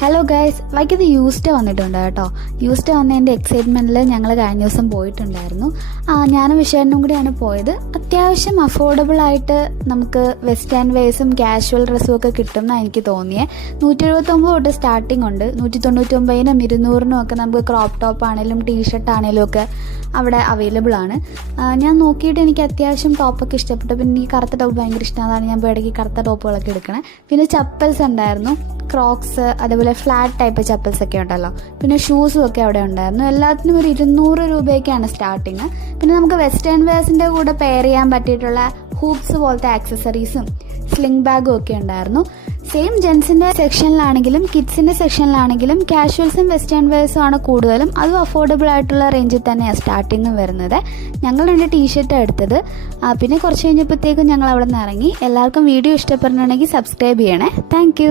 Hello guys, വൈകിട്ട് യൂസ്റ്റേ വന്നിട്ടുണ്ട് കേട്ടോ. യൂസ്റ്റേ വന്നതിൻ്റെ എക്സൈറ്റ്മെൻറ്റിൽ ഞങ്ങൾ കഴിഞ്ഞ ദിവസം പോയിട്ടുണ്ടായിരുന്നു. ഞാനും വിഷയനും കൂടിയാണ് പോയത്. അത്യാവശ്യം അഫോർഡബിൾ ആയിട്ട് നമുക്ക് വെസ്റ്റേൺ വെയർസും കാഷ്വൽ ഡ്രസ്സും ഒക്കെ കിട്ടും എന്നാണ് എനിക്ക് തോന്നിയത്. 179 തൊട്ട് സ്റ്റാർട്ടിംഗ് ഉണ്ട്. 199നും 200നും ഒക്കെ നമുക്ക് ക്രോപ്പ് ടോപ്പ് ആണെങ്കിലും ടീഷർട്ട് ആണെങ്കിലും ഒക്കെ അവിടെ അവൈലബിൾ ആണ്. ഞാൻ നോക്കിയിട്ട് എനിക്ക് അത്യാവശ്യം ടോപ്പൊക്കെ ഇഷ്ടപ്പെട്ടു. പിന്നെ എനിക്ക് കറുത്ത ടോപ്പ് ഭയങ്കര ഇഷ്ടമാണ്. അതാണ് ഞാൻ ഇടയ്ക്ക് കറുത്ത ടോപ്പുകളൊക്കെ എടുക്കണേ. പിന്നെ ചപ്പൽസ് ഉണ്ടായിരുന്നു, ക്രോക്സ്, അതേപോലെ ഫ്ലാറ്റ് ടൈപ്പ് ചപ്പൽസ് ഒക്കെ ഉണ്ടല്ലോ. പിന്നെ ഷൂസും ഒക്കെ അവിടെ ഉണ്ടായിരുന്നു. എല്ലാത്തിനും ഒരു 200 രൂപയൊക്കെയാണ് സ്റ്റാർട്ടിങ്. പിന്നെ നമുക്ക് വെസ്റ്റേൺ വെയർസിൻ്റെ കൂടെ പെയർ ചെയ്യാൻ പറ്റിയിട്ടുള്ള ഹൂപ്സ് പോലത്തെ ആക്സസറീസും സ്ലിംഗ് ബാഗും ഒക്കെ ഉണ്ടായിരുന്നു. സെയിം ജെൻസിൻ്റെ സെക്ഷനിലാണെങ്കിലും കിഡ്സിൻ്റെ സെക്ഷനിലാണെങ്കിലും കാഷ്വൽസും വെസ്റ്റേൺ വെയർസും ആണ് കൂടുതലും. അതും അഫോർഡബിൾ ആയിട്ടുള്ള റേഞ്ചിൽ തന്നെയാണ് സ്റ്റാർട്ടിങ്ങും വരുന്നത്. ഞങ്ങൾ 2 ടീഷർട്ടാണ് എടുത്തത്. പിന്നെ കുറച്ച് കഴിഞ്ഞപ്പോഴത്തേക്കും ഞങ്ങൾ അവിടെ നിന്ന് ഇറങ്ങി. എല്ലാവർക്കും വീഡിയോ ഇഷ്ടപ്പെടുന്നുണ്ടെങ്കിൽ സബ്സ്ക്രൈബ് ചെയ്യണേ. താങ്ക്